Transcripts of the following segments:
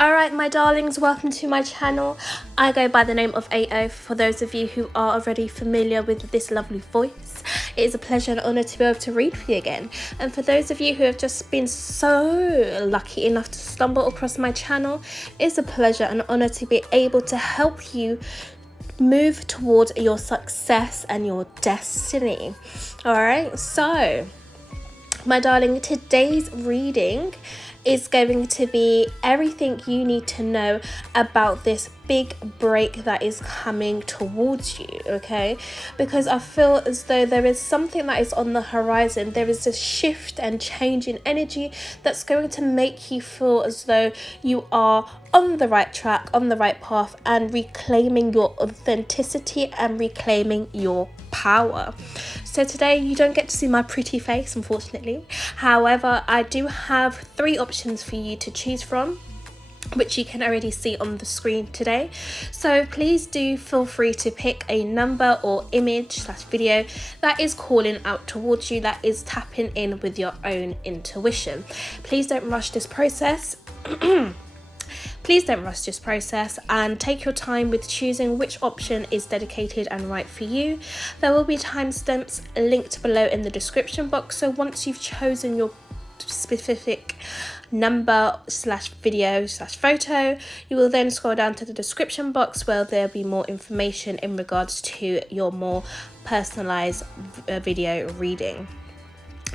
Alright, my darlings, welcome to my channel. I go by the name of Aoth. For those of you who are already familiar with this lovely voice, it is a pleasure and honour to be able to read for you again. And for those of you who have just been so lucky enough to stumble across my channel, it's a pleasure and honour to be able to help you move towards your success and your destiny. Alright, so my darling, today's reading is going to be everything you need to know about this big break that is coming towards you, okay? Because I feel as though there is something that is on the horizon. There is a shift and change in energy that's going to make you feel as though you are on the right track, on the right path, and reclaiming your authenticity and reclaiming your power. So today you don't get to see my pretty face, unfortunately. However, I do have 3 options for you to choose from, which you can already see on the screen today. So please do feel free to pick a number or image/video that is calling out towards you, that is tapping in with your own intuition. Please don't rush this process. Please don't rush this process and take your time with choosing which option is dedicated and right for you. There will be timestamps linked below in the description box, so once you've chosen your specific number/video/photo, you will then scroll down to the description box where there'll be more information in regards to your more personalized video reading.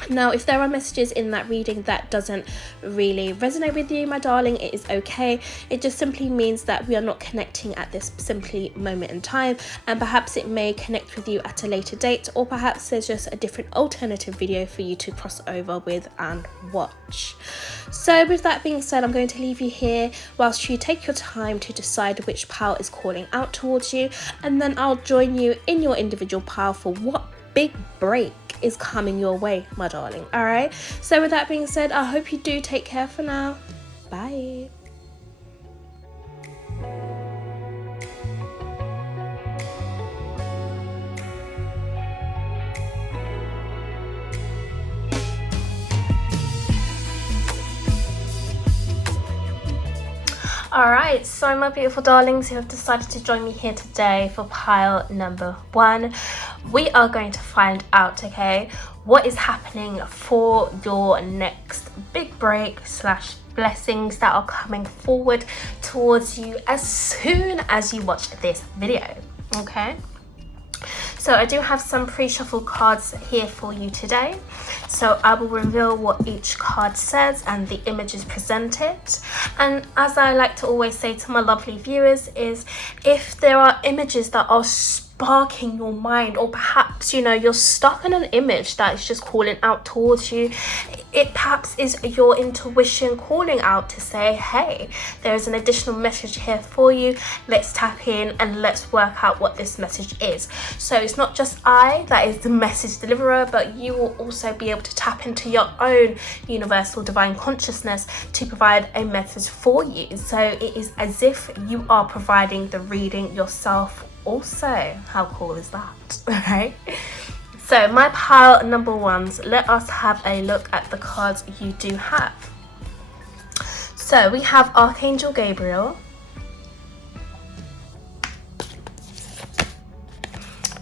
Now, if there are messages in that reading that doesn't really resonate with you, my darling, it is okay. It just simply means that we are not connecting at this simply moment in time, and perhaps it may connect with you at a later date, or perhaps there's just a different alternative video for you to cross over with and watch. So with that being said, I'm going to leave you here whilst you take your time to decide which pile is calling out towards you, and then I'll join you in your individual pile for what big break is coming your way, my darling. All right, so with that being said, I hope you do take care for now. Bye. Alright, so my beautiful darlings who have decided to join me here today for pile number 1, we are going to find out, okay, what is happening for your next big break/blessings that are coming forward towards you as soon as you watch this video, okay? So I do have some pre-shuffled cards here for you today. So I will reveal what each card says and the images presented. And as I like to always say to my lovely viewers is, if there are images that are sparking your mind, or perhaps, you know, you're stuck on an image that is just calling out towards you, it perhaps is your intuition calling out to say, hey, there's an additional message here for you. Let's tap in and let's work out what this message is. So it's not just I that is the message deliverer, but you will also be able to tap into your own universal divine consciousness to provide a message for you. So it is as if you are providing the reading yourself also. How cool is that? All right. So my pile number 1s, let us have a look at the cards you do have. So we have Archangel Gabriel,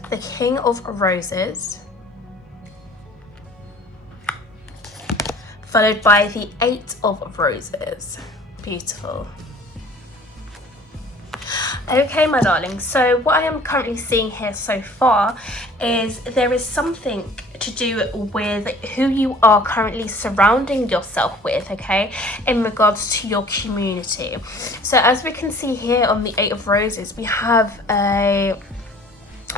the King of Roses, followed by the 8 of Roses. Beautiful. Okay, my darling, so what I am currently seeing here so far is there is something to do with who you are currently surrounding yourself with, okay, in regards to your community. So as we can see here on the 8 of Roses, we have a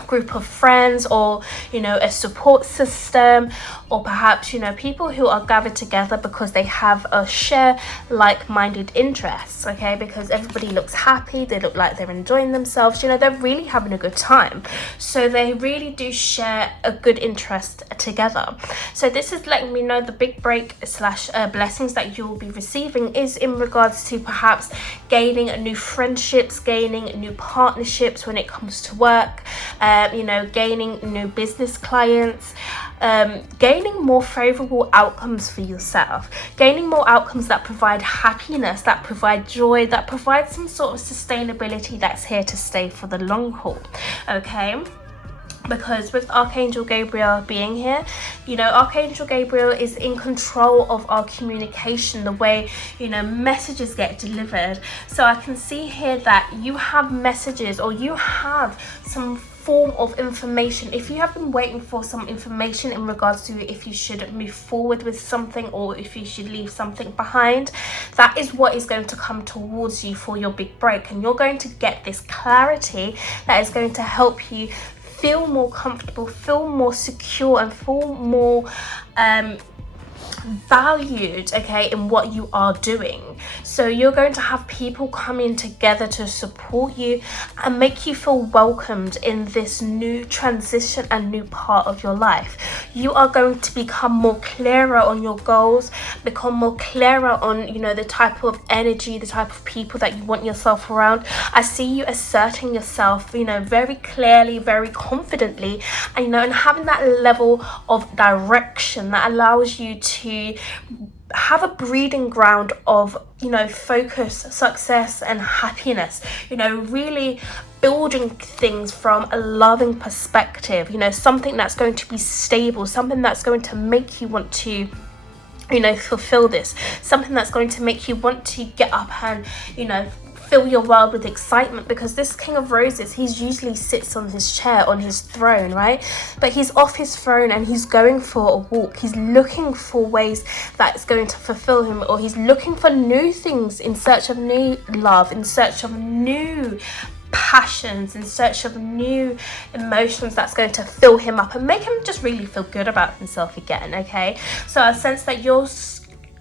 group of friends, or, you know, a support system, or perhaps, you know, people who are gathered together because they have a share like-minded interests, okay, because everybody looks happy, they look like they're enjoying themselves, you know, they're really having a good time, so they really do share a good interest together. So this is letting me know the big break slash blessings that you will be receiving is in regards to perhaps gaining new friendships, gaining new partnerships when it comes to work, gaining new business clients, gaining more favorable outcomes for yourself, gaining more outcomes that provide happiness, that provide joy, that provide some sort of sustainability that's here to stay for the long haul. Okay, because with Archangel Gabriel being here, Archangel Gabriel is in control of our communication, the way, messages get delivered. So I can see here that you have messages, or you have some form of information. If you have been waiting for some information in regards to if you should move forward with something or if you should leave something behind, that is what is going to come towards you for your big break, and you're going to get this clarity that is going to help you feel more comfortable, feel more secure, and feel more valued, okay, in what you are doing. So you're going to have people coming together to support you and make you feel welcomed in this new transition and new part of your life. You are going to become more clearer on your goals, become more clearer on, the type of energy, the type of people that you want yourself around. I see you asserting yourself, very clearly, very confidently, and and having that level of direction that allows you to have a breeding ground of focus, success, and happiness. Really building things from a loving perspective, something that's going to be stable, something that's going to make you want to fulfill this, something that's going to make you want to get up and fill your world with excitement. Because this King of Roses, he usually sits on his chair, on his throne, right? But he's off his throne and he's going for a walk. He's looking for ways that's going to fulfill him, or he's looking for new things, in search of new love, in search of new passions, in search of new emotions that's going to fill him up and make him just really feel good about himself again. Okay, so I sense that you're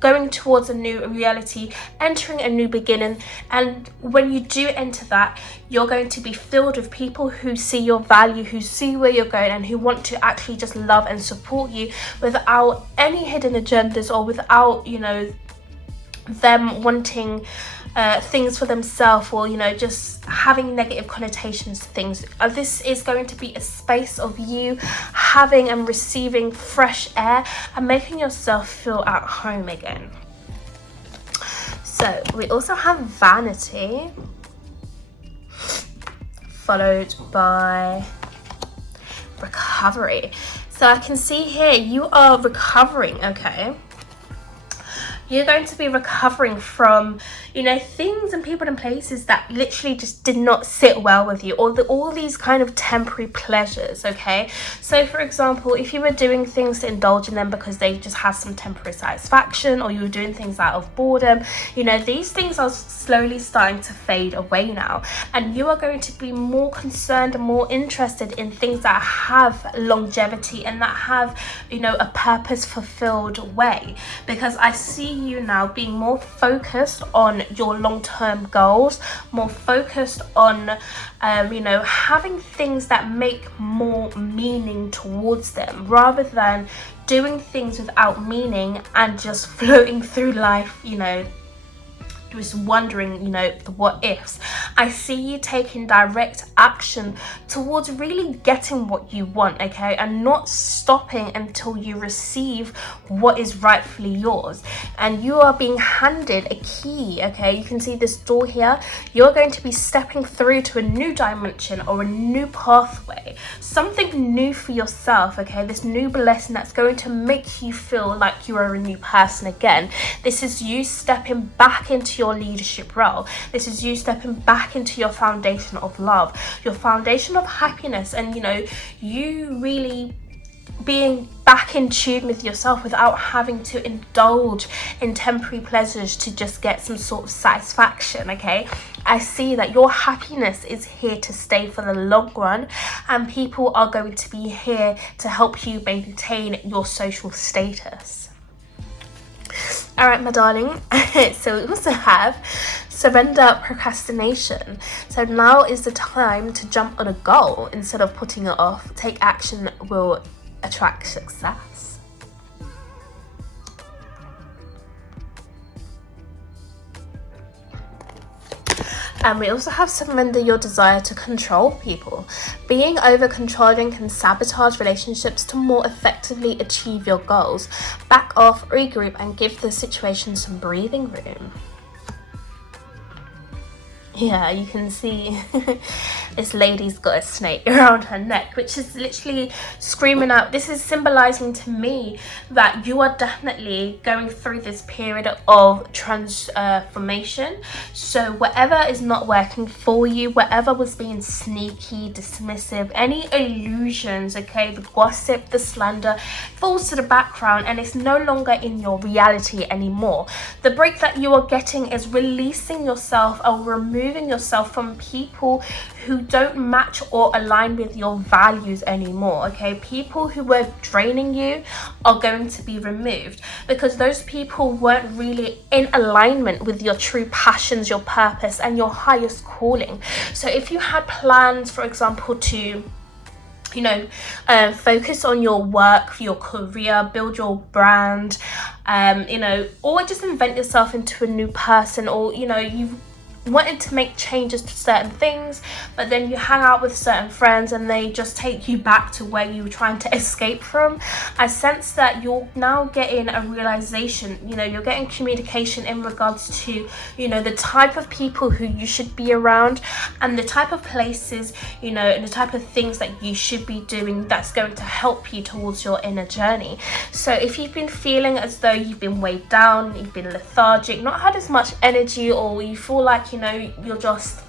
going towards a new reality, entering a new beginning, and when you do enter that, you're going to be filled with people who see your value, who see where you're going, and who want to actually just love and support you without any hidden agendas, or without them wanting things for themselves, or just having negative connotations to things. This is going to be a space of you having and receiving fresh air and making yourself feel at home again. So we also have vanity, followed by recovery. So I can see here you are recovering. Okay, you're going to be recovering from things and people and places that literally just did not sit well with you, or all these kind of temporary pleasures. Okay, so for example, if you were doing things to indulge in them because they just had some temporary satisfaction, or you were doing things out of boredom, these things are slowly starting to fade away now, and you are going to be more concerned and more interested in things that have longevity and that have a purpose fulfilled way. Because I see you now being more focused on your long-term goals, more focused on having things that make more meaning towards them, rather than doing things without meaning and just floating through life just wondering the what ifs. I see you taking direct action towards really getting what you want, okay, and not stopping until you receive what is rightfully yours. And you are being handed a key. Okay, you can see this door here. You're going to be stepping through to a new dimension or a new pathway, something new for yourself. Okay, this new blessing that's going to make you feel like you are a new person again. This is you stepping back into your leadership role. This is you stepping back into your foundation of love, your foundation of happiness, and you really being back in tune with yourself without having to indulge in temporary pleasures to just get some sort of satisfaction. Okay, I see that your happiness is here to stay for the long run, and people are going to be here to help you maintain your social status. All right, my darling. So we also have surrender procrastination. So now is the time to jump on a goal instead of putting it off. Take action will attract success. And we also have surrender your desire to control people. Being over controlling can sabotage relationships to more effectively achieve your goals. Back off, regroup, and give the situation some breathing room. Yeah, you can see this lady's got a snake around her neck, which is literally screaming out. This is symbolizing to me that you are definitely going through this period of transformation. So whatever is not working for you, whatever was being sneaky, dismissive, any illusions, okay, the gossip, the slander falls to the background and it's no longer in your reality anymore. The break that you are getting is releasing yourself or removing yourself from people who don't match or align with your values anymore. Okay, people who were draining you are going to be removed because those people weren't really in alignment with your true passions, your purpose, and your highest calling. So if you had plans, for example, to focus on your work, your career, build your brand, or just invent yourself into a new person, or you've wanted to make changes to certain things, but then you hang out with certain friends and they just take you back to where you were trying to escape from. I sense that you're now getting a realization, you're getting communication in regards to, the type of people who you should be around and the type of places, and the type of things that you should be doing that's going to help you towards your inner journey. So if you've been feeling as though you've been weighed down, you've been lethargic, not had as much energy, or you feel like you're just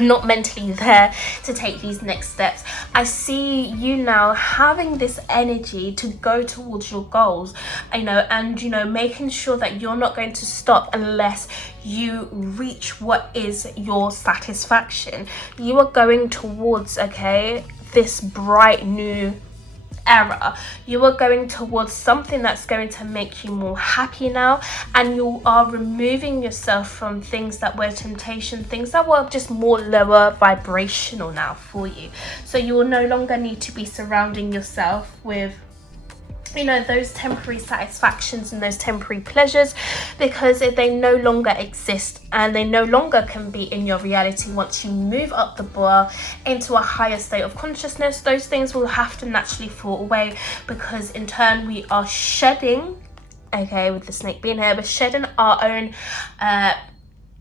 not mentally there to take these next steps, I see you now having this energy to go towards your goals, and making sure that you're not going to stop unless you reach what is your satisfaction. You are going towards this bright new era. You are going towards something that's going to make you more happy now, and you are removing yourself from things that were temptation, things that were just more lower vibrational now for you. So you will no longer need to be surrounding yourself with those temporary satisfactions and those temporary pleasures, because they no longer exist and they no longer can be in your reality. Once you move up the bar into a higher state of consciousness, those things will have to naturally fall away, because in turn we are shedding, with the snake being here, we're shedding our own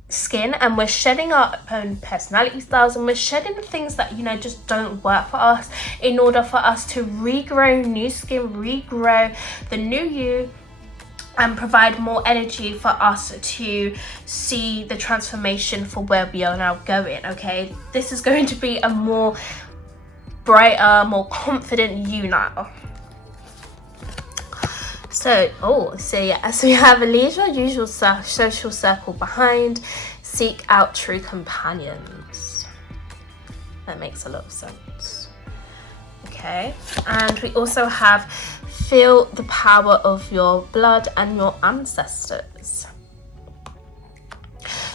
skin, and we're shedding our own personality styles, and we're shedding the things that just don't work for us, in order for us to regrow new skin, regrow the new you, and provide more energy for us to see the transformation for where we are now going. This is going to be a more brighter, more confident you now. So we have leave your usual social circle behind, seek out true companions. That makes a lot of sense. And we also have feel the power of your blood and your ancestors.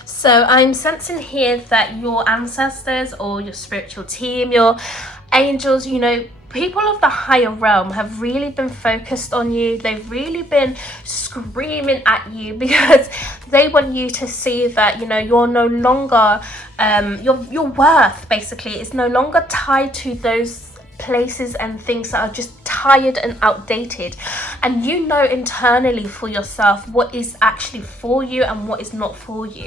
So I'm sensing here that your ancestors or your spiritual team, your angels, people of the higher realm have really been focused on you. They've really been screaming at you because they want you to see that you're no longer your worth basically is no longer tied to those places and things that are just tired and outdated, and internally for yourself what is actually for you and what is not for you.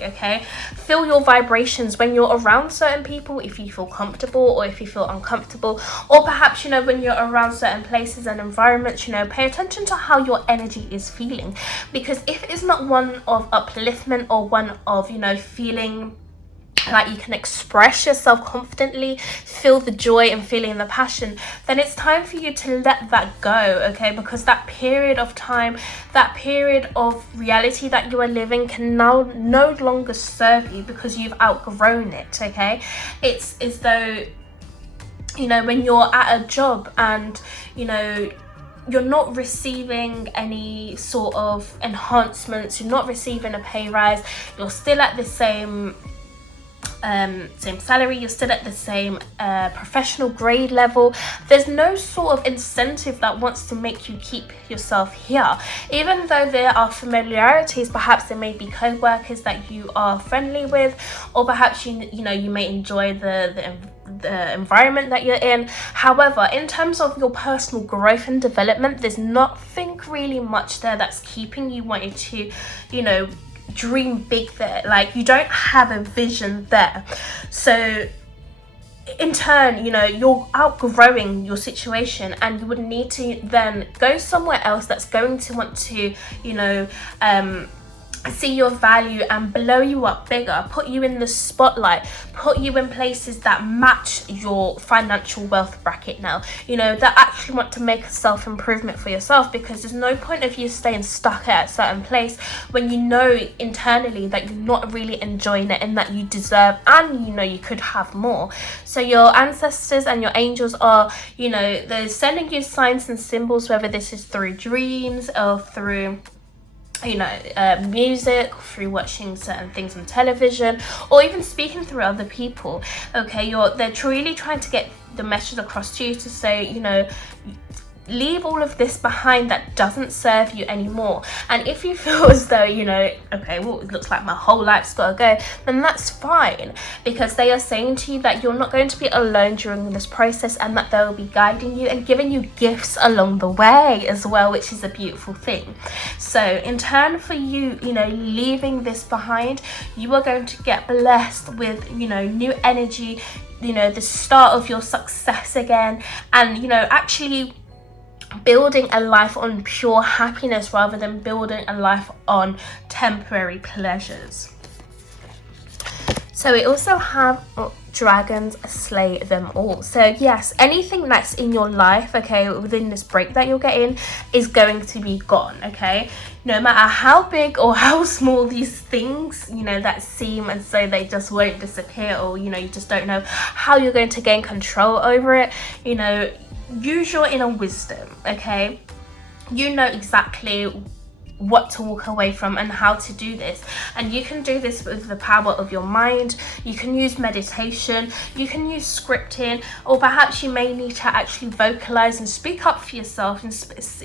Feel your vibrations when you're around certain people, if you feel comfortable or if you feel uncomfortable, or perhaps when you're around certain places and environments, pay attention to how your energy is feeling, because if it's not one of upliftment or one of feeling like you can express yourself confidently, feel the joy and feeling the passion, then it's time for you to let that go, because that period of time, that period of reality that you are living can now no longer serve you, because you've outgrown it. It's as though when you're at a job and you're not receiving any sort of enhancements, you're not receiving a pay rise, you're still at the same same salary, you're still at the same professional grade level. There's no sort of incentive that wants to make you keep yourself here. Even though there are familiarities, perhaps there may be co-workers that you are friendly with, or perhaps you know you may enjoy the environment that you're in. However, in terms of your personal growth and development, there's nothing really much there that's keeping you wanting to, you know, dream big there. Like, you don't have a vision there. So in turn, you know, you're outgrowing your situation, and you would need to then go somewhere else that's going to want to, you know, see your value and blow you up bigger, put you in the spotlight, put you in places that match your financial wealth bracket now, you know, that actually want to make a self-improvement for yourself, because there's no point of you staying stuck at a certain place when you know internally that you're not really enjoying it and that you deserve, and you know you could have more. So your ancestors and your angels are, you know, they're sending you signs and symbols, whether this is through dreams or through, you know, music, through watching certain things on television, or even speaking through other people. Okay, they're really trying to get the message across to you to say, you know, leave all of this behind that doesn't serve you anymore. And if you feel as though, you know, okay, well, it looks like my whole life's gotta go, then that's fine, because they are saying to you that you're not going to be alone during this process, and that they'll be guiding you and giving you gifts along the way as well, which is a beautiful thing. So in turn for you, you know, leaving this behind, you are going to get blessed with, you know, new energy, you know, the start of your success again, and, you know, actually building a life on pure happiness rather than building a life on temporary pleasures. So we also have dragons slay them all. So yes, anything that's in your life, okay, within this break that you're getting is going to be gone, okay? No matter how big or how small these things, you know, that seem and so they just won't disappear, or, you know, you just don't know how you're going to gain control over it. You know, use your inner wisdom, okay? You know exactly what to walk away from and how to do this, and you can do this with the power of your mind. You can use meditation, you can use scripting, or perhaps you may need to actually vocalize and speak up for yourself, and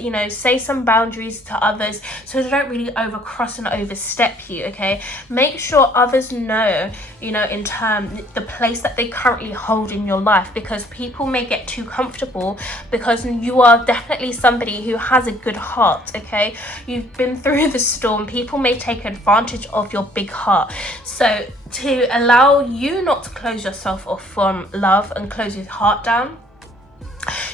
you know, say some boundaries to others so they don't really overcross and overstep you, okay? Make sure others know, you know, in turn, the place that they currently hold in your life, because people may get too comfortable, because you are definitely somebody who has a good heart, okay? You've been through the storm. People may take advantage of your big heart. So to allow you not to close yourself off from love and close your heart down,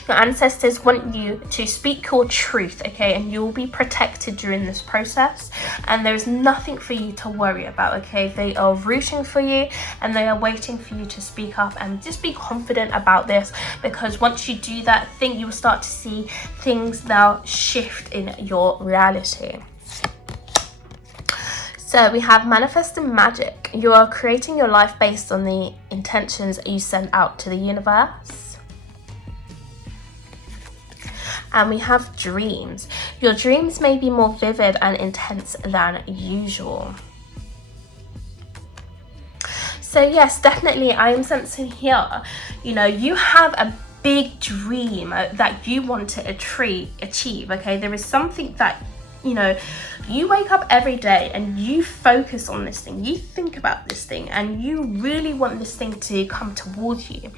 your ancestors want you to speak your truth, okay? And you'll be protected during this process, and there's nothing for you to worry about, okay? They are rooting for you, and they are waiting for you to speak up, and just be confident about this, because once you do that, you will start to see things now shift in your reality. So we have manifesting magic. You are creating your life based on the intentions you send out to the universe. And we have dreams. Your dreams may be more vivid and intense than usual. So yes, definitely, I am sensing here, you know, you have a big dream that you want to achieve, okay? There is something that, you know, you wake up every day and you focus on this thing, you think about this thing, and you really want this thing to come towards you.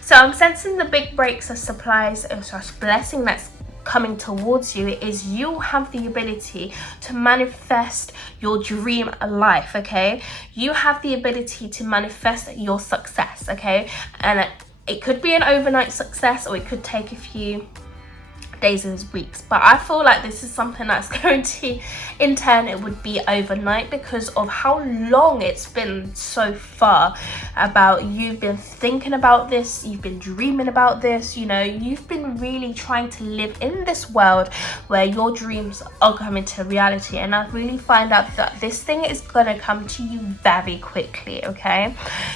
So I'm sensing the big breaks of supplies or blessing that's coming towards you is you have the ability to manifest your dream life, okay? You have the ability to manifest your success, okay? And it could be an overnight success, or it could take a few days and weeks, but I feel like this is something that's going to, in turn, it would be overnight, because of how long it's been so far. About you've been thinking about this, you've been dreaming about this, you know, you've been really trying to live in this world where your dreams are coming to reality. And I really find out that this thing is gonna come to you very quickly, okay?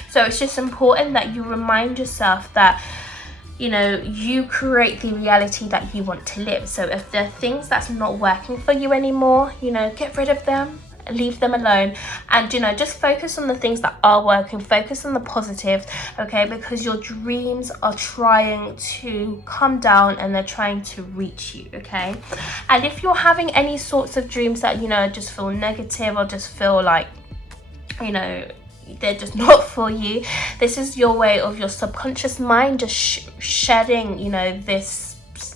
So it's just important that you remind yourself that, you know, you create the reality that you want to live. So if there are things that's not working for you anymore, you know, get rid of them leave them alone, and you know, just focus on the things that are working, focus on the positives, okay, because your dreams are trying to come down and they're trying to reach you, okay. And if you're having any sorts of dreams that, you know, just feel negative or just feel like, you know, they're just not for you, this is your way of your subconscious mind just shedding, you know, this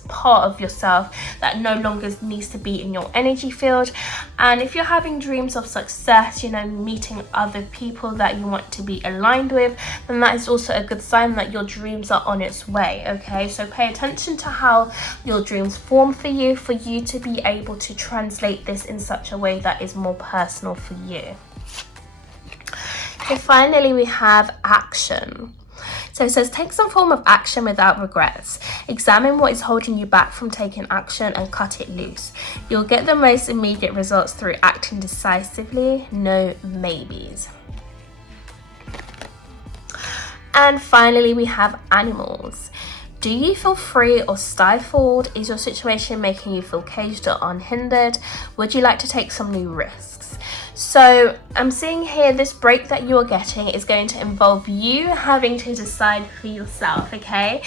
part of yourself that no longer needs to be in your energy field. And if you're having dreams of success, you know, meeting other people that you want to be aligned with, then that is also a good sign that your dreams are on its way, okay. So pay attention to how your dreams form for you to be able to translate this in such a way that is more personal for you. So finally we have action. So it says, take some form of action without regrets. Examine what is holding you back from taking action and cut it loose. You'll get the most immediate results through acting decisively, no maybes. And finally, we have animals. Do you feel free or stifled? Is your situation making you feel caged or unhindered? Would you like to take some new risks? So I'm seeing here this break that you are getting is going to involve you having to decide for yourself, okay?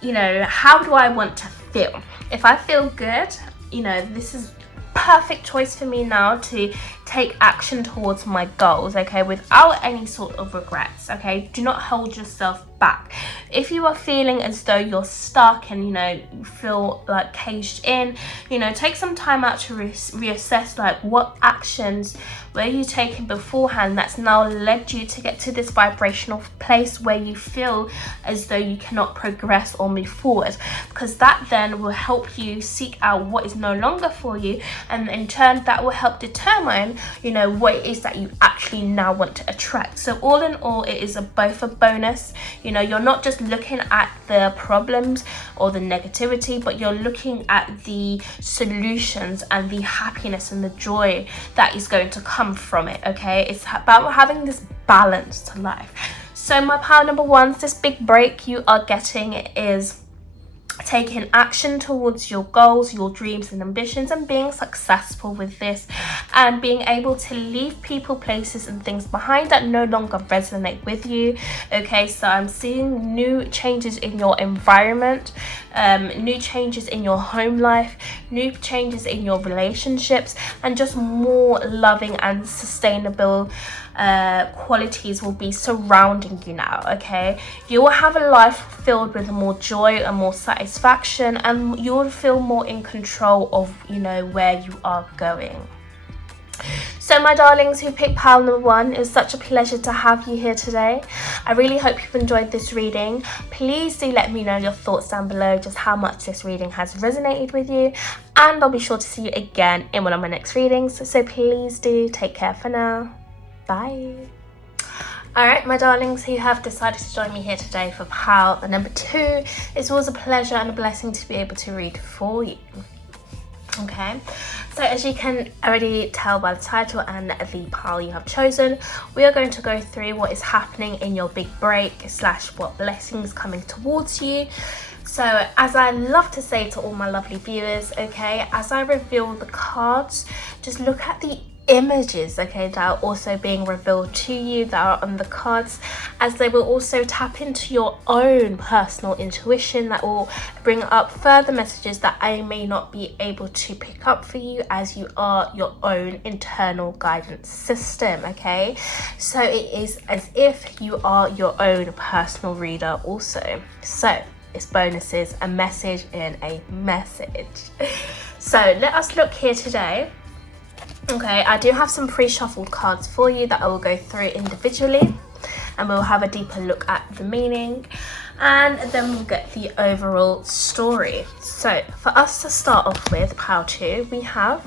You know, how do I want to feel? If I feel good, you know, this is perfect choice for me now to take action towards my goals, okay, without any sort of regrets, okay? Do not hold yourself back. If you are feeling as though you're stuck and, you know, you feel like caged in, you know, take some time out to reassess, like, what actions were you taking beforehand that's now led you to get to this vibrational place where you feel as though you cannot progress or move forward, because that then will help you seek out what is no longer for you, and in turn that will help determine, you know, what it is that you actually now want to attract. So all in all, it is both a bonus. You know, you're not just looking at the problems or the negativity, but you're looking at the solutions and the happiness and the joy that is going to come from it, okay? It's about having this balance to life. So my power number one, this big break you are getting is taking action towards your goals, your dreams and ambitions, and being successful with this, and being able to leave people, places and things behind that no longer resonate with you, okay? So I'm seeing new changes in your environment, new changes in your home life, new changes in your relationships, and just more loving and sustainable qualities will be surrounding you now, okay? You will have a life filled with more joy and more satisfaction, and you will feel more in control of, you know, where you are going. So my darlings who picked pile number one, it was such a pleasure to have you here today. I really hope you've enjoyed this reading. Please do let me know your thoughts down below, just how much this reading has resonated with you, and I'll be sure to see you again in one of my next readings. So please do take care for now. Bye. Alright, my darlings who have decided to join me here today for pile number two, it's always a pleasure and a blessing to be able to read for you. Okay, so as you can already tell by the title and the pile you have chosen, we are going to go through what is happening in your big break / what blessings coming towards you. So as I love to say to all my lovely viewers, okay, as I reveal the cards, just look at the images, okay, that are also being revealed to you, that are on the cards, as they will also tap into your own personal intuition that will bring up further messages that I may not be able to pick up for you, as you are your own internal guidance system, okay? So it is as if you are your own personal reader also. So it's bonuses, a message in a message. So let us look here today. Okay, I do have some pre-shuffled cards for you that I will go through individually, and we'll have a deeper look at the meaning, and then we'll get the overall story. So for us to start off with pile two, we have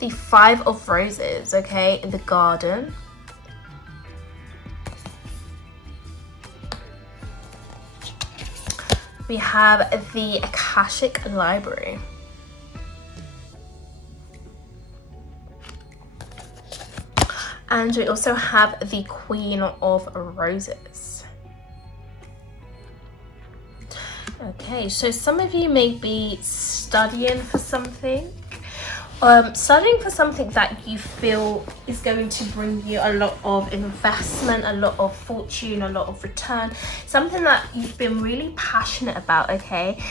the 5 of Roses, okay, in the garden. We have the Akashic Library. And we also have the Queen of Roses. Okay, so some of you may be studying for something, studying for something that you feel is going to bring you a lot of investment, a lot of fortune, a lot of return, something that you've been really passionate about, okay?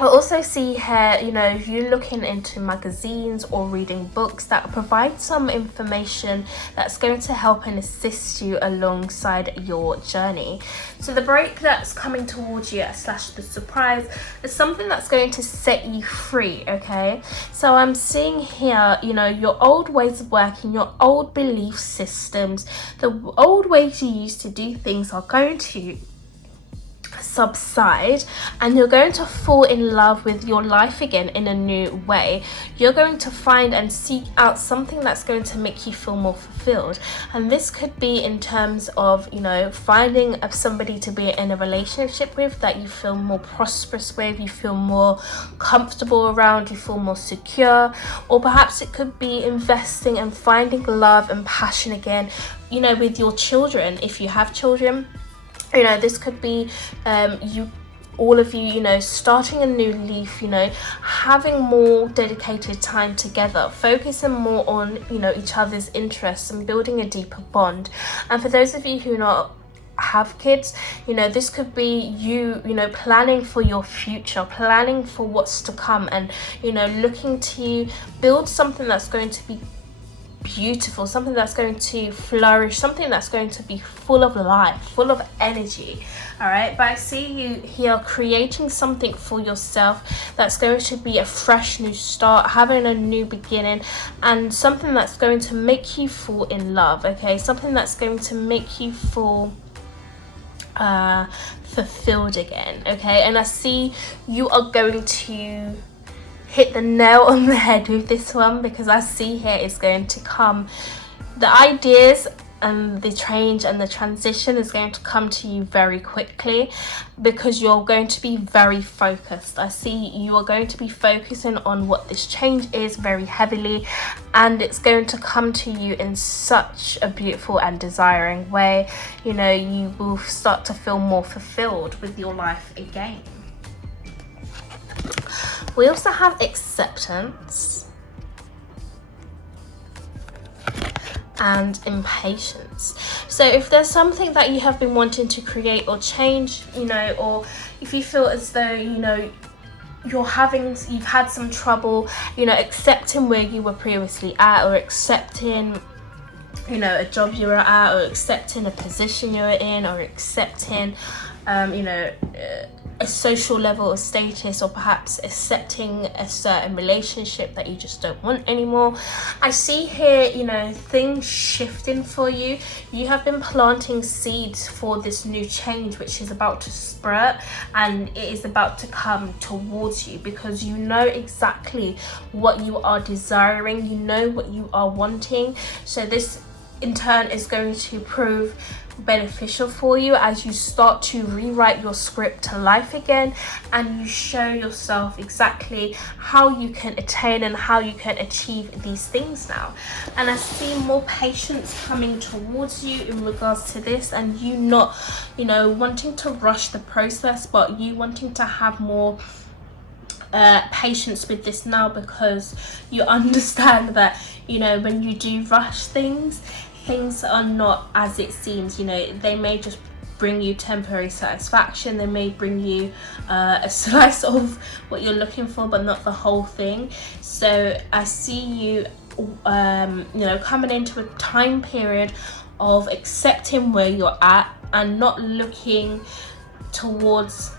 I also see here, you know, you looking into magazines or reading books that provide some information that's going to help and assist you alongside your journey. So the break that's coming towards you / the surprise is something that's going to set you free, okay? So I'm seeing here, you know, your old ways of working, your old belief systems, the old ways you used to do things are going to subside, and you're going to fall in love with your life again in a new way. You're going to find and seek out something that's going to make you feel more fulfilled, and this could be in terms of, you know, finding somebody to be in a relationship with that you feel more prosperous with, you feel more comfortable around, you feel more secure, or perhaps it could be investing and finding love and passion again, you know, with your children if you have children. You know, this could be all of you, you know, starting a new leaf, you know, having more dedicated time together, focusing more on, you know, each other's interests and building a deeper bond. And for those of you who not have kids, you know, this could be you know, planning for your future, planning for what's to come, and, you know, looking to build something that's going to be beautiful, something that's going to flourish, something that's going to be full of life, full of energy. All right, but I see you here creating something for yourself that's going to be a fresh new start, having a new beginning, and something that's going to make you fall in love, okay? Something that's going to make you feel fulfilled again, okay? And I see you are going to hit the nail on the head with this one, because I see here it's going to come, the ideas and the change and the transition is going to come to you very quickly, because you're going to be very focused. I see you are going to be focusing on what this change is very heavily, and it's going to come to you in such a beautiful and desiring way. You know, you will start to feel more fulfilled with your life again. We also have acceptance and impatience. So if there's something that you have been wanting to create or change, you know, or if you feel as though, you know, you've had some trouble, you know, accepting where you were previously at, or accepting, you know, a job you were at, or accepting a position you were in, or accepting you know, a social level of status, or perhaps accepting a certain relationship that you just don't want anymore. I see here, you know, things shifting for you. You have been planting seeds for this new change, which is about to sprout, and it is about to come towards you, because you know exactly what you are desiring, you know what you are wanting. So this in turn is going to prove beneficial for you as you start to rewrite your script to life again, and you show yourself exactly how you can attain and how you can achieve these things now. And I see more patience coming towards you in regards to this, and you not, you know, wanting to rush the process, but you wanting to have more patience with this now, because you understand that, you know, when you do rush things are not as it seems. You know, they may just bring you temporary satisfaction, they may bring you a slice of what you're looking for, but not the whole thing. So I see you you know, coming into a time period of accepting where you're at and not looking towards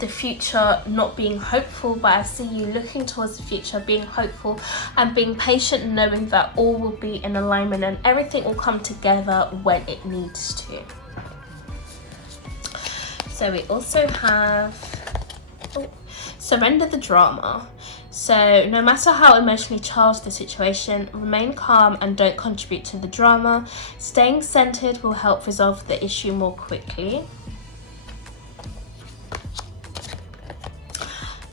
the future, not being hopeful, but I see you looking towards the future, being hopeful and being patient, knowing that all will be in alignment and everything will come together when it needs to. So we also have surrender the drama. So no matter how emotionally charged the situation, remain calm and don't contribute to the drama. Staying centered will help resolve the issue more quickly.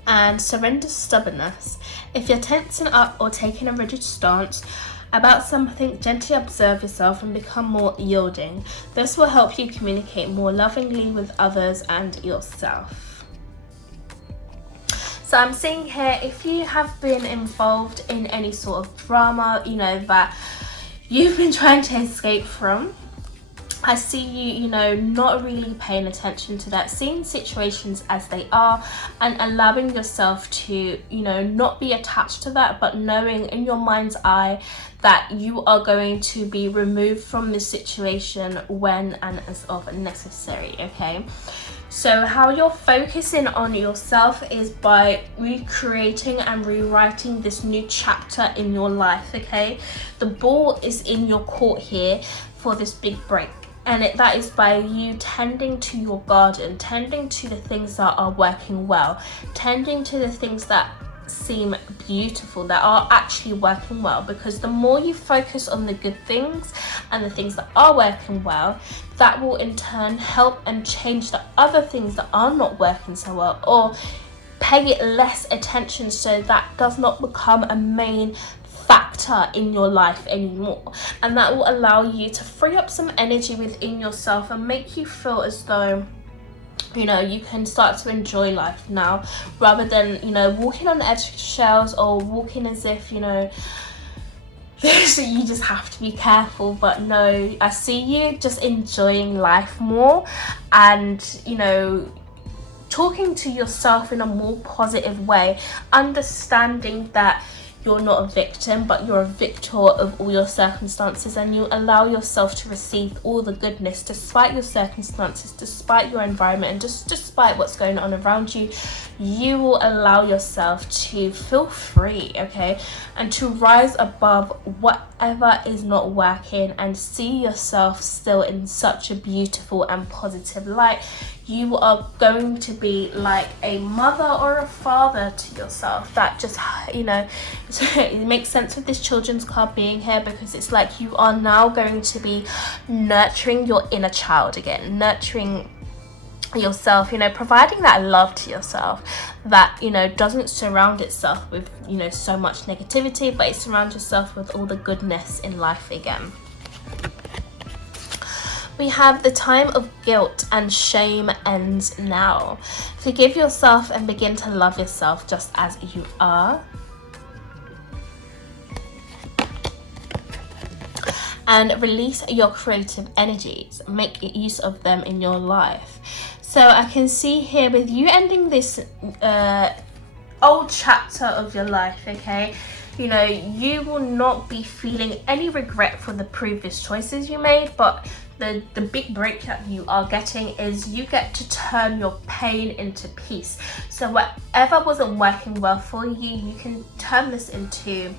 And surrender stubbornness. If you're tensing up or taking a rigid stance about something, gently observe yourself and become more yielding. This will help you communicate more lovingly with others and yourself. So I'm seeing here, if you have been involved in any sort of drama, you know, that you've been trying to escape from, I see you, you know, not really paying attention to that, seeing situations as they are and allowing yourself to, you know, not be attached to that, but knowing in your mind's eye that you are going to be removed from the situation when and as of necessary, okay? So how you're focusing on yourself is by recreating and rewriting this new chapter in your life, okay? The ball is in your court here for this big break. And that is by you tending to your garden, tending to the things that are working well, tending to the things that seem beautiful, that are actually working well. Because the more you focus on the good things and the things that are working well, that will in turn help and change the other things that are not working so well, or pay it less attention so that does not become a main factor in your life anymore. And that will allow you to free up some energy within yourself and make you feel as though, you know, you can start to enjoy life now, rather than, you know, walking on eggshells or walking as if, you know, you just have to be careful. But no, I see you just enjoying life more and, you know, talking to yourself in a more positive way, understanding that you're not a victim, but you're a victor of all your circumstances, and you allow yourself to receive all the goodness despite your circumstances, despite your environment, and just despite what's going on around you. You will allow yourself to feel free, okay, and to rise above whatever is not working and see yourself still in such a beautiful and positive light. You are going to be like a mother or a father to yourself. That just, you know, it makes sense with this children's card being here, because it's like you are now going to be nurturing your inner child again, nurturing yourself, you know, providing that love to yourself that, you know, doesn't surround itself with, you know, so much negativity, but it surrounds yourself with all the goodness in life again. We have the time of guilt and shame ends now. Forgive yourself and begin to love yourself just as you are. And release your creative energies. Make use of them in your life. So I can see here with you ending this old chapter of your life, okay? You know, you will not be feeling any regret for the previous choices you made, but the big break that you are getting is you get to turn your pain into peace. So whatever wasn't working well for you, you can turn this into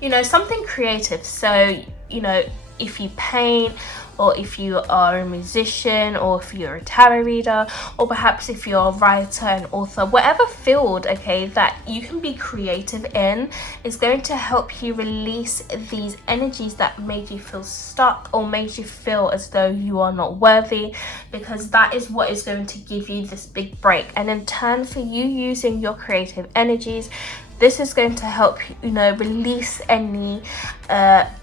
you know, something creative. So, you know, if you paint, or if you are a musician, or if you're a tarot reader, or perhaps if you're a writer and author, whatever field, okay, that you can be creative in, is going to help you release these energies that made you feel stuck or made you feel as though you are not worthy, because that is what is going to give you this big break. And in turn, for you using your creative energies, this is going to help, you know, release any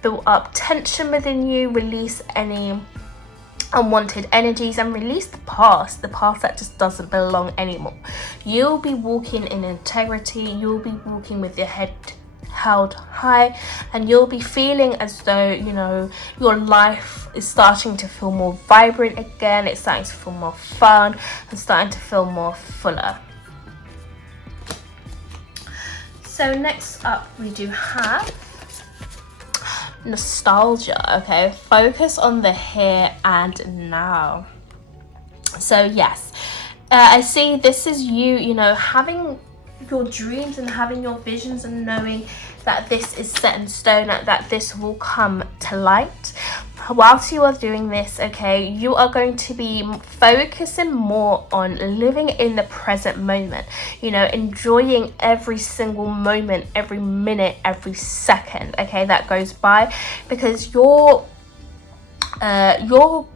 built up tension within you, release any unwanted energies, and release the past that just doesn't belong anymore. You'll be walking in integrity, you'll be walking with your head held high, and you'll be feeling as though, you know, your life is starting to feel more vibrant again, it's starting to feel more fun and starting to feel more fuller. So next up we do have nostalgia, okay? Focus on the here and now. So yes, I see this is you, you know, having your dreams and having your visions and knowing that this is set in stone, that this will come to light. Whilst you are doing this, okay, you are going to be focusing more on living in the present moment, you know, enjoying every single moment, every minute, every second, okay, that goes by, because your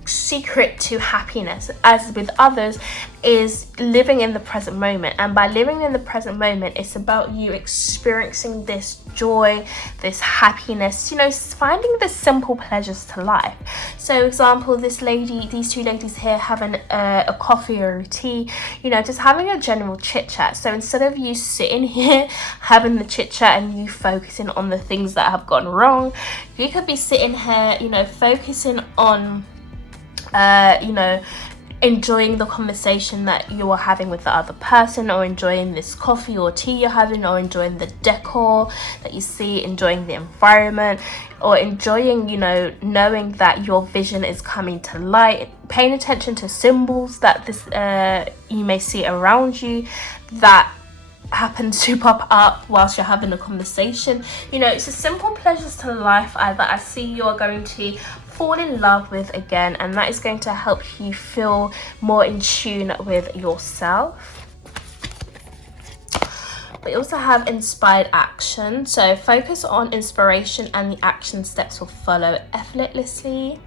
secret to happiness, as with others, is living in the present moment. And by living in the present moment, it's about you experiencing this joy, this happiness, you know, finding the simple pleasures to life. So example, these two ladies here having a coffee or a tea, you know, just having a general chit chat. So instead of you sitting here having the chit chat and you focusing on the things that have gone wrong, you could be sitting here, you know, focusing on you know, enjoying the conversation that you are having with the other person, or enjoying this coffee or tea you're having, or enjoying the decor that you see, enjoying the environment, or enjoying, you know, knowing that your vision is coming to light, paying attention to symbols that this you may see around you that happen to pop up whilst you're having a conversation. You know, it's a simple pleasures to life that I see you are going to fall in love with again, and that is going to help you feel more in tune with yourself. We also have inspired action, so focus on inspiration and the action steps will follow effortlessly.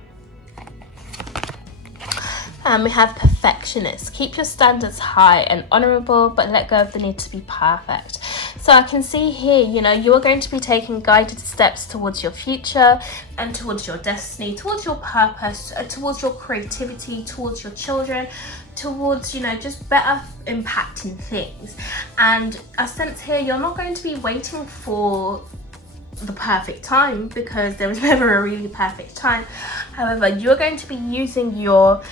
And we have perfectionist. Keep your standards high and honourable, but let go of the need to be perfect. So I can see here, you know, you are going to be taking guided steps towards your future and towards your destiny, towards your purpose, towards your creativity, towards your children, towards, you know, just better impacting things. And I sense here you're not going to be waiting for the perfect time, because there is never a really perfect time. However, you're going to be using your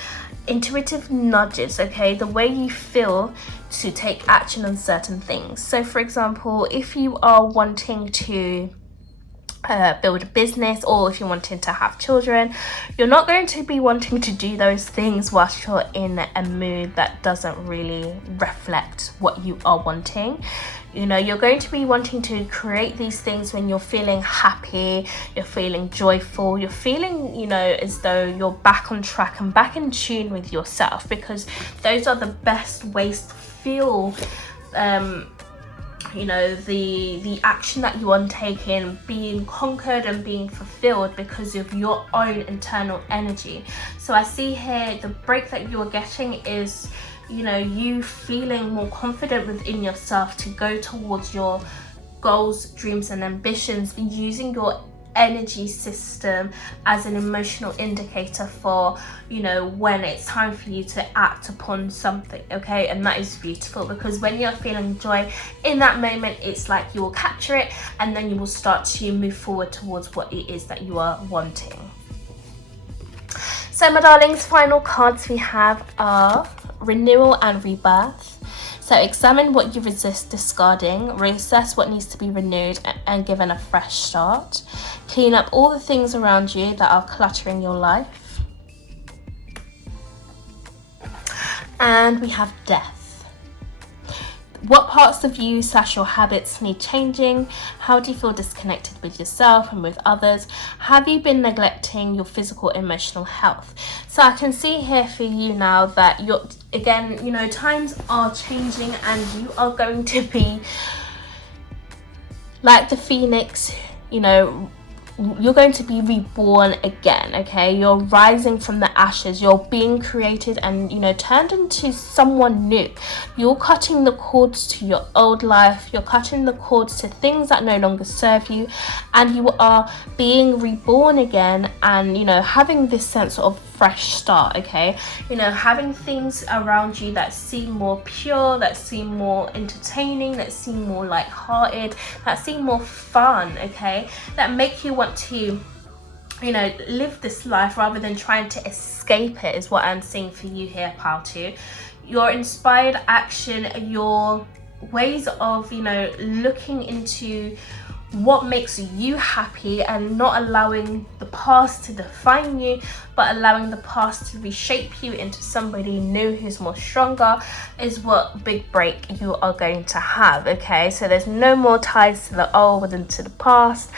intuitive nudges, okay, the way you feel, to take action on certain things. So for example, if you are wanting to build a business, or if you're wanting to have children, you're not going to be wanting to do those things whilst you're in a mood that doesn't really reflect what you are wanting. You know, you're going to be wanting to create these things when you're feeling happy, you're feeling joyful, you're feeling, you know, as though you're back on track and back in tune with yourself, because those are the best ways to feel you know, the action that you are taking being conquered and being fulfilled because of your own internal energy. So I see here the break that you are getting is, you know, you feeling more confident within yourself to go towards your goals, dreams and ambitions, using your energy system as an emotional indicator for, you know, when it's time for you to act upon something, okay? And that is beautiful, because when you're feeling joy in that moment, it's like you will capture it and then you will start to move forward towards what it is that you are wanting. So my darlings, final cards we have are renewal and rebirth. So examine what you resist discarding, reassess what needs to be renewed and given a fresh start. Clean up all the things around you that are cluttering your life. And we have death. What parts of you / your habits need changing? How do you feel disconnected with yourself and with others? Have you been neglecting your physical, emotional health? So I can see here for you now that you're, again, you know, times are changing and you are going to be like the phoenix, you know, you're going to be reborn again, okay? You're rising from the ashes, you're being created and, you know, turned into someone new. You're cutting the cords to your old life, you're cutting the cords to things that no longer serve you, and you are being reborn again and, you know, having this sense of fresh start, okay? You know, having things around you that seem more pure, that seem more entertaining, that seem more light-hearted, that seem more fun, okay? That make you want to, you know, live this life rather than trying to escape it, is what I'm seeing for you here, pile 2. Your inspired action, your ways of, you know, looking into what makes you happy and not allowing the past to define you, but allowing the past to reshape you into somebody new who's more stronger, is what big break you are going to have, okay? So there's no more ties to the old and to the past,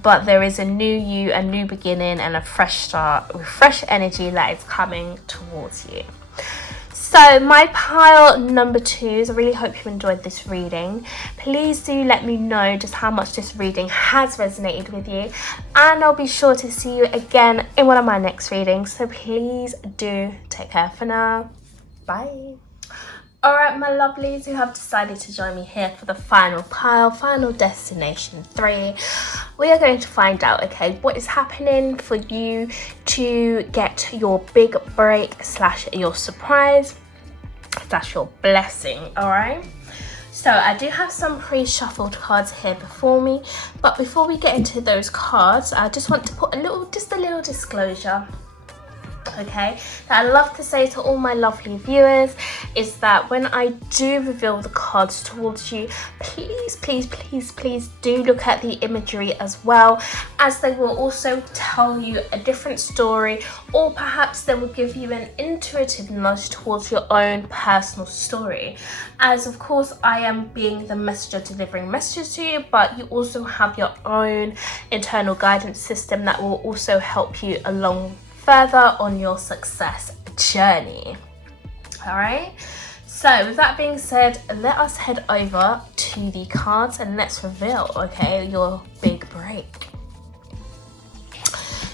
but there is a new you, a new beginning and a fresh start with fresh energy that is coming towards you. So my pile number 2s, I really hope you enjoyed this reading. Please do let me know just how much this reading has resonated with you, and I'll be sure to see you again in one of my next readings. So please do take care for now. Bye. Alright, my lovelies who have decided to join me here for the final pile, final destination 3, we are going to find out, okay, what is happening for you to get your big break / your surprise / your blessing, alright? So I do have some pre-shuffled cards here before me, but before we get into those cards, I just want to put just a little disclosure, okay, that I love to say to all my lovely viewers is that when I do reveal the cards towards you, please do look at the imagery as well, as they will also tell you a different story, or perhaps they will give you an intuitive nudge towards your own personal story, as of course I am being the messenger delivering messages to you, but you also have your own internal guidance system that will also help you along further on your success journey. All right, so with that being said, let us head over to the cards and let's reveal, okay, your big break.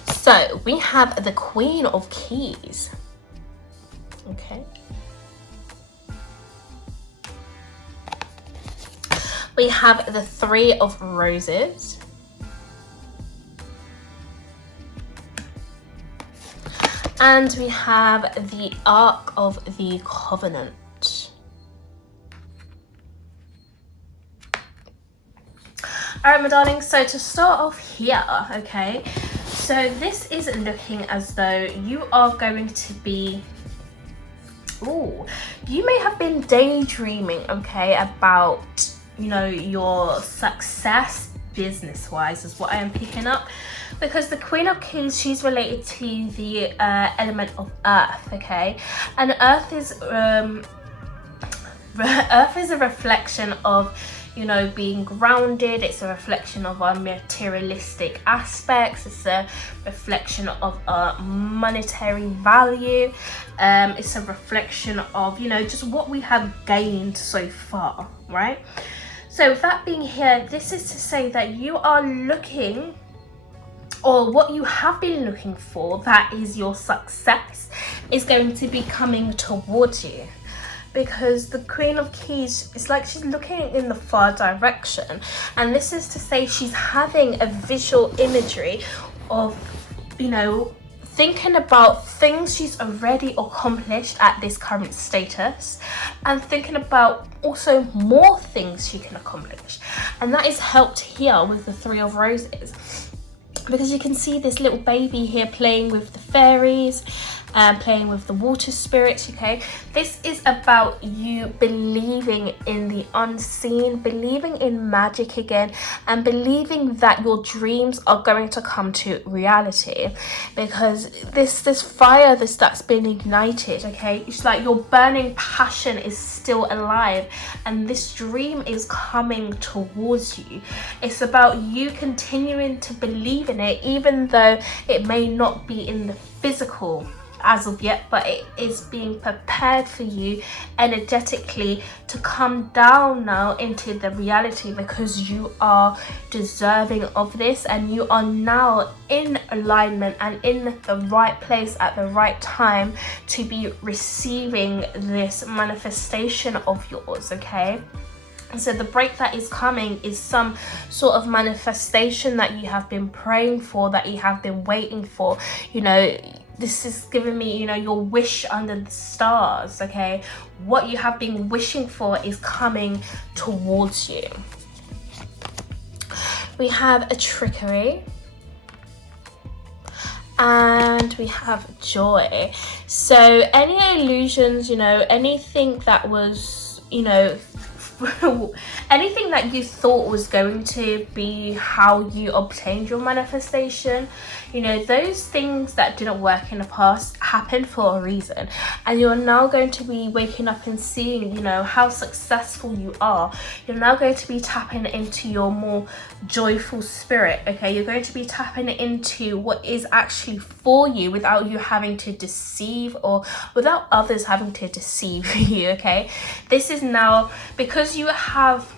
So we have the Queen of Keys, okay, we have the Three of Roses, and we have the Ark of the Covenant. All right, my darling, so to start off here, okay, so this is looking as though you are going to be, you may have been daydreaming, okay, about, you know, your success business-wise is what I am picking up. Because the Queen of Keys, she's related to the element of earth, okay? And earth is a reflection of, you know, being grounded. It's a reflection of our materialistic aspects. It's a reflection of our monetary value. It's a reflection of, you know, just what we have gained so far, right? So with that being here, this is to say that you are looking, or what you have been looking for, that is your success, is going to be coming towards you. Because the Queen of Keys, it's like she's looking in the far direction. And this is to say she's having a visual imagery of, you know, thinking about things she's already accomplished at this current status, and thinking about also more things she can accomplish. And that is helped here with the Three of Roses. Because you can see this little baby here playing with the fairies, playing with the water spirits, okay? This is about you believing in the unseen, believing in magic again, and believing that your dreams are going to come to reality. Because this fire that's been ignited, okay? It's like your burning passion is still alive, and this dream is coming towards you. It's about you continuing to believe in it, even though it may not be in the physical as of yet, but it is being prepared for you energetically to come down now into the reality, because you are deserving of this, and you are now in alignment and in the right place at the right time to be receiving this manifestation of yours, okay? So the break that is coming is some sort of manifestation that you have been praying for, that you have been waiting for. You know, this is giving me, you know, your wish under the stars, okay? What you have been wishing for is coming towards you. We have a trickery. And we have joy. So any illusions, you know, anything that was, you know, anything that you thought was going to be how you obtained your manifestation, you know, those things that didn't work in the past happened for a reason, and you're now going to be waking up and seeing, you know, how successful you are. You're now going to be tapping into your more joyful spirit, okay? You're going to be tapping into what is actually for you without you having to deceive, or without others having to deceive you, okay? This is now, because you have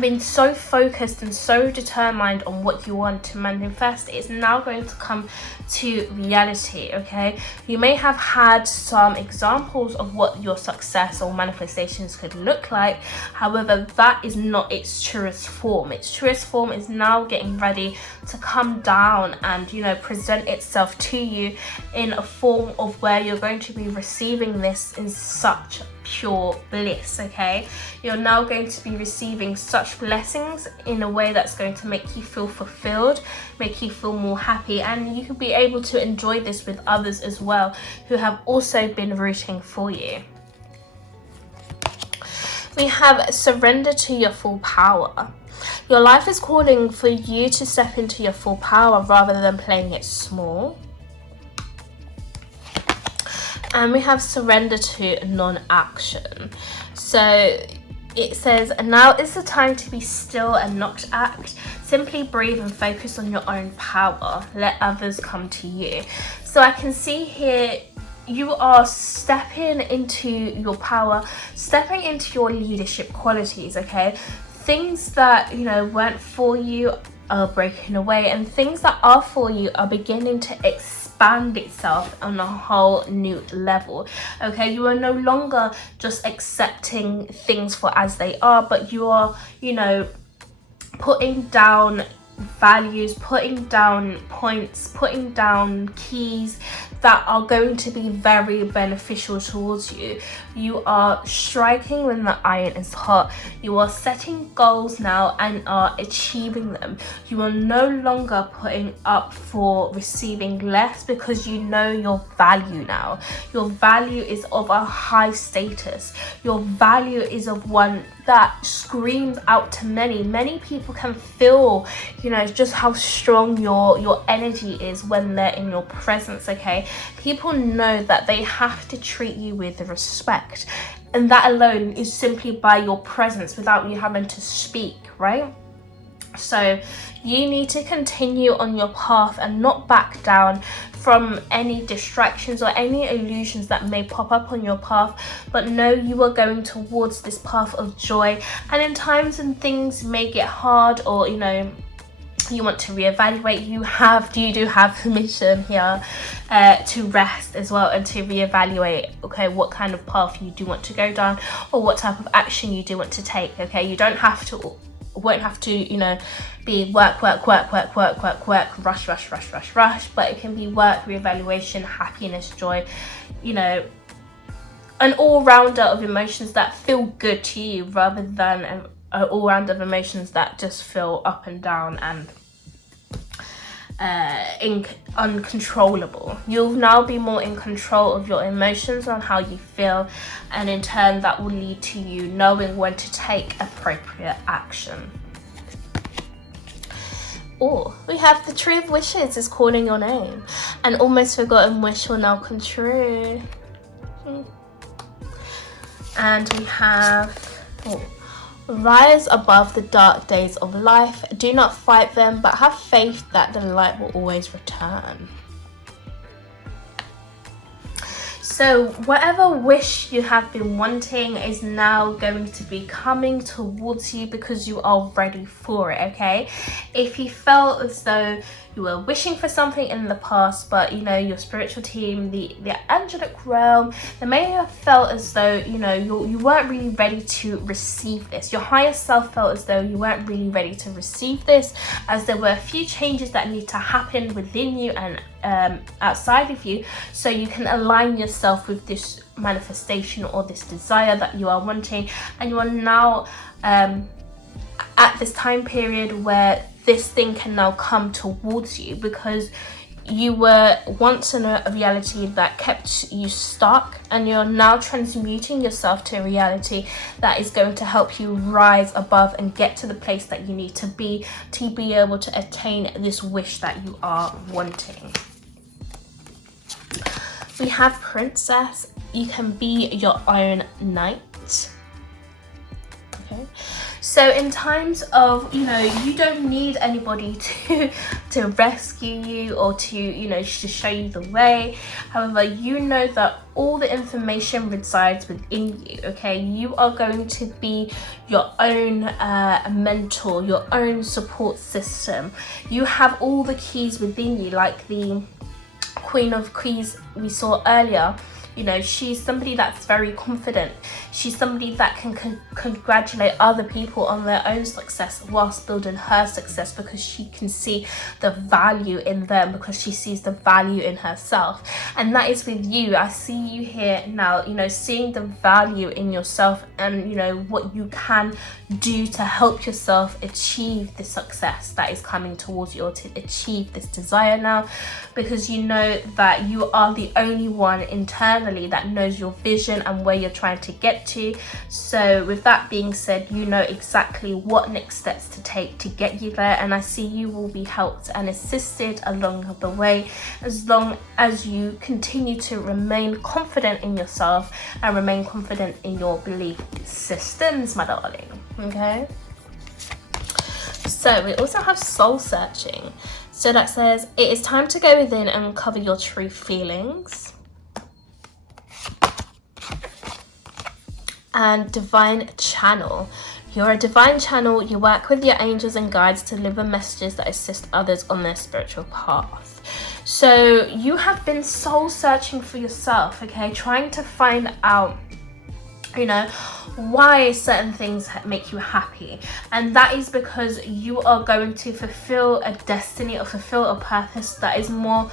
been so focused and so determined on what you want to manifest, it's now going to come to reality. Okay, you may have had some examples of what your success or manifestations could look like, however that is not its truest form. Its truest form is now getting ready to come down and, you know, present itself to you in a form of where you're going to be receiving this in such pure bliss. Okay, you're now going to be receiving such blessings in a way that's going to make you feel fulfilled, make you feel more happy, and you could be able to enjoy this with others as well who have also been rooting for you. We have surrender to your full power. Your life is calling for you to step into your full power rather than playing it small. And we have surrender to non-action. So it says, now is the time to be still and not to act. Simply breathe and focus on your own power. Let others come to you. So I can see here you are stepping into your power, stepping into your leadership qualities. Okay, things that, you know, weren't for you are breaking away, and things that are for you are beginning to expand itself on a whole new level. Okay, you are no longer just accepting things for as they are, but you are, you know, putting down values, putting down points, putting down keys that are going to be very beneficial towards you. You are striking when the iron is hot. You are setting goals now and are achieving them. You are no longer putting up for receiving less, because you know your value now. Your value is of a high status. Your value is of one that screams out to many. Many people can feel, you know, just how strong your energy is when they're in your presence. Okay, people know that they have to treat you with respect, and that alone is simply by your presence without you having to speak, right? So you need to continue on your path and not back down from any distractions or any illusions that may pop up on your path, but know you are going towards this path of joy. And in times when things may get hard, or, you know, you want to reevaluate, you do have permission here to rest as well, and to reevaluate, okay, what kind of path you do want to go down, or what type of action you do want to take. Okay, you won't have to, you know, be work, rush, but it can be work, reevaluation, happiness, joy, you know, an all-rounder of emotions that feel good to you, rather than an all-round of emotions that just feel up and down and uncontrollable. You'll now be more in control of your emotions on how you feel, and in turn that will lead to you knowing when to take appropriate action. Or we have the tree of wishes is calling your name. An almost forgotten wish will now come true. And we have rise above the dark days of life. Do not fight them, but have faith that the light will always return. So whatever wish you have been wanting is now going to be coming towards you, because you are ready for it. Okay, if you felt as though you were wishing for something in the past, but, you know, your spiritual team, the angelic realm, they may have felt as though, you know, you weren't really ready to receive this. Your higher self felt as though you weren't really ready to receive this, as there were a few changes that need to happen within you and outside of you, so you can align yourself with this manifestation or this desire that you are wanting. And you are now at this time period where this thing can now come towards you, because you were once in a reality that kept you stuck, and you're now transmuting yourself to a reality that is going to help you rise above and get to the place that you need to be able to attain this wish that you are wanting. We have princess. You can be your own knight. Okay, So in times of, you know, you don't need anybody to rescue you or to, you know, to show you the way. However, you know that all the information resides within you, okay? You are going to be your own mentor, your own support system. You have all the keys within you, like the Queen of Keys we saw earlier. You know, she's somebody that's very confident. She's somebody that can congratulate other people on their own success whilst building her success, because she can see the value in them, because she sees the value in herself. And that is with you. I see you here now, you know, seeing the value in yourself and, you know, what you can do to help yourself achieve the success that is coming towards you, or to achieve this desire now, because you know that you are the only one internally that knows your vision and where you're trying to get to. So with that being said, you know exactly what next steps to take to get you there, and I see you will be helped and assisted along the way, as long as you continue to remain confident in yourself and remain confident in your belief systems, my darling. Okay, so we also have soul searching. So that says it is time to go within and uncover your true feelings. And divine channel. You're a divine channel. You work with your angels and guides to deliver messages that assist others on their spiritual path. So you have been soul searching for yourself, okay, trying to find out, you know, why certain things make you happy. And that is because you are going to fulfill a destiny or fulfill a purpose that is more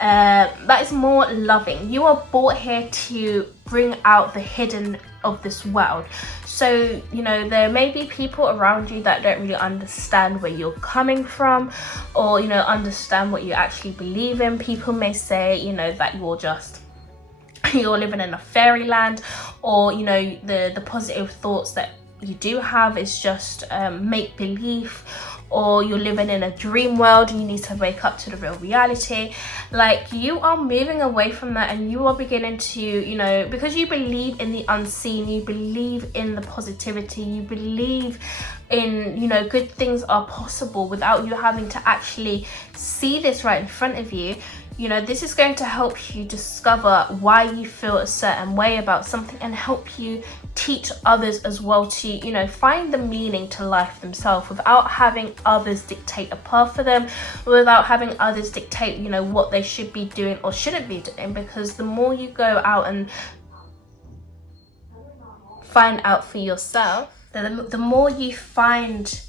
loving. You are brought here to bring out the hidden of this world. So, you know, there may be people around you that don't really understand where you're coming from, or, you know, understand what you actually believe in. People may say, you know, that you're living in a fairyland, or, you know, the positive thoughts that you do have is just make believe, or you're living in a dream world and you need to wake up to the real reality. Like, you are moving away from that, and you are beginning to, you know, because you believe in the unseen, you believe in the positivity, you believe in, you know, good things are possible without you having to actually see this right in front of you. You know, this is going to help you discover why you feel a certain way about something, and help you teach others as well to, you know, find the meaning to life themselves without having others dictate a path for them, without having others dictate, you know, what they should be doing or shouldn't be doing. Because the more you go out and find out for yourself, the more you find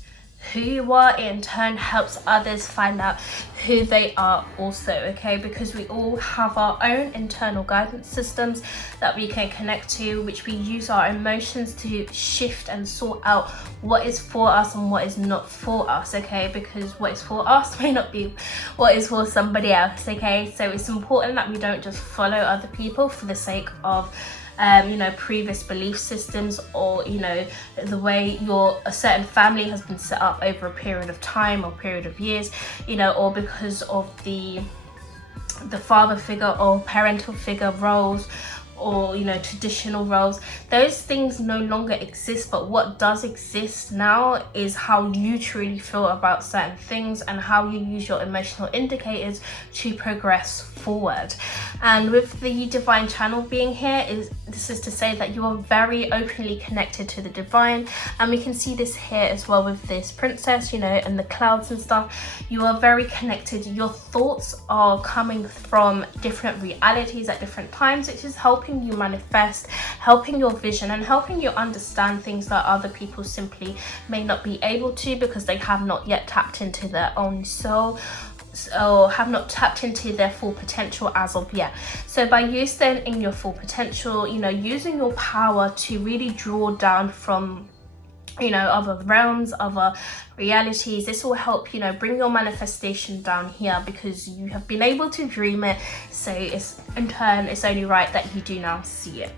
who you are, it in turn helps others find out who they are also, okay? Because we all have our own internal guidance systems that we can connect to, which we use our emotions to shift and sort out what is for us and what is not for us, okay? Because what is for us may not be what is for somebody else, okay? So it's important that we don't just follow other people for the sake of you know, previous belief systems, or, you know, the way a certain family has been set up over a period of time or period of years, you know, or because of the father figure or parental figure roles, or, you know, traditional roles. Those things no longer exist, but what does exist now is how you truly feel about certain things and how you use your emotional indicators to progress forward. And with the divine channel being here, this is to say that you are very openly connected to the divine, and we can see this here as well with this princess, you know, and the clouds and stuff. You are very connected. Your thoughts are coming from different realities at different times, which is helping you manifest, helping your vision, and helping you understand things that other people simply may not be able to, because they have not yet tapped into their own soul, or have not tapped into their full potential as of yet. So by you staying in your full potential, you know, using your power to really draw down from, you know, other realms, other realities, this will help, you know, bring your manifestation down here, because you have been able to dream it. So it's in turn, it's only right that you do now see it.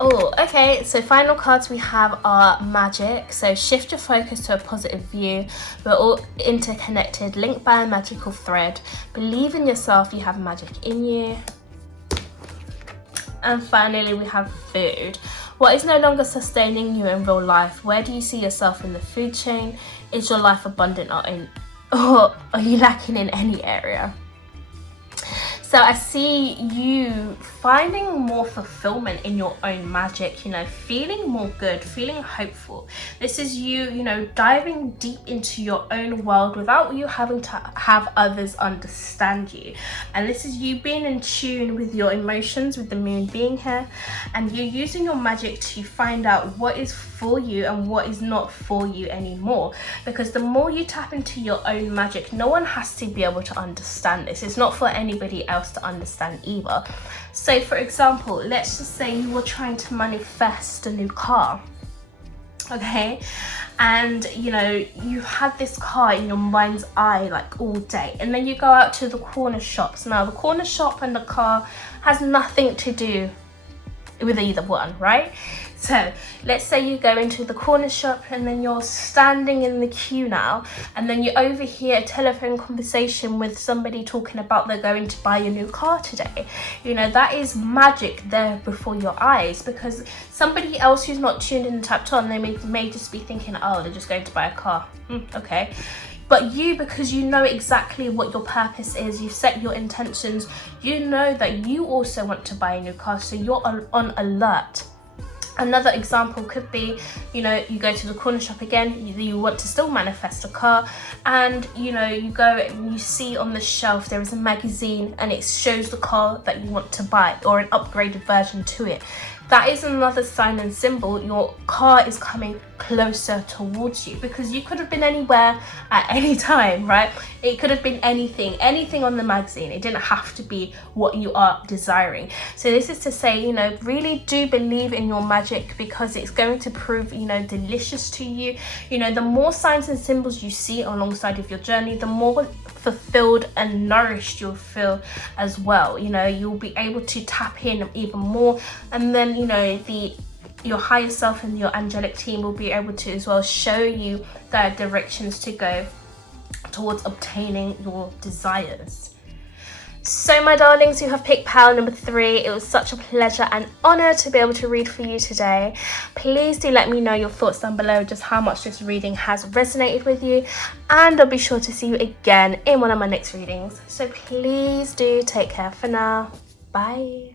Oh, okay, so final cards we have are magic. So shift your focus to a positive view. We're all interconnected, linked by a magical thread. Believe in yourself, you have magic in you. And finally we have food. What is no longer sustaining you in real life? Where do you see yourself in the food chain? Is your life abundant or are you lacking in any area? So I see you finding more fulfillment in your own magic, you know, feeling more good, feeling hopeful. This is you, you know, diving deep into your own world without you having to have others understand you. And this is you being in tune with your emotions, with the moon being here, and you using your magic to find out what is for you and what is not for you anymore. Because the more you tap into your own magic, no one has to be able to understand this. It's not for anybody else to understand either. So for example, let's just say you were trying to manifest a new car, okay, and you know you had this car in your mind's eye like all day, and then you go out to the corner shops. Now the corner shop and the car has nothing to do with either one, right? So let's say you go into the corner shop and then you're standing in the queue now, and then you overhear a telephone conversation with somebody talking about they're going to buy a new car today. You know, that is magic there before your eyes, because somebody else who's not tuned in and tapped on, they may just be thinking, oh, they're just going to buy a car. Okay. But you, because you know exactly what your purpose is, you've set your intentions, you know that you also want to buy a new car, so you're on alert. Another example could be, you know, you go to the corner shop again, you want to still manifest a car, and you know, you go and you see on the shelf there is a magazine and it shows the car that you want to buy, or an upgraded version to it. That is another sign and symbol. Your car is coming closer towards you, because you could have been anywhere at any time, right? It could have been anything on the magazine. It didn't have to be what you are desiring. So this is to say, you know, really do believe in your magic, because it's going to prove, you know, delicious to you. You know, the more signs and symbols you see alongside of your journey, the more fulfilled and nourished you'll feel as well. You know, you'll be able to tap in even more, and then, you know, your higher self and your angelic team will be able to as well show you the directions to go towards obtaining your desires. So my darlings who have picked pile number 3, it was such a pleasure and honor to be able to read for you today. Please do let me know your thoughts down below, just how much this reading has resonated with you, and I'll be sure to see you again in one of my next readings. So please do take care for now. Bye.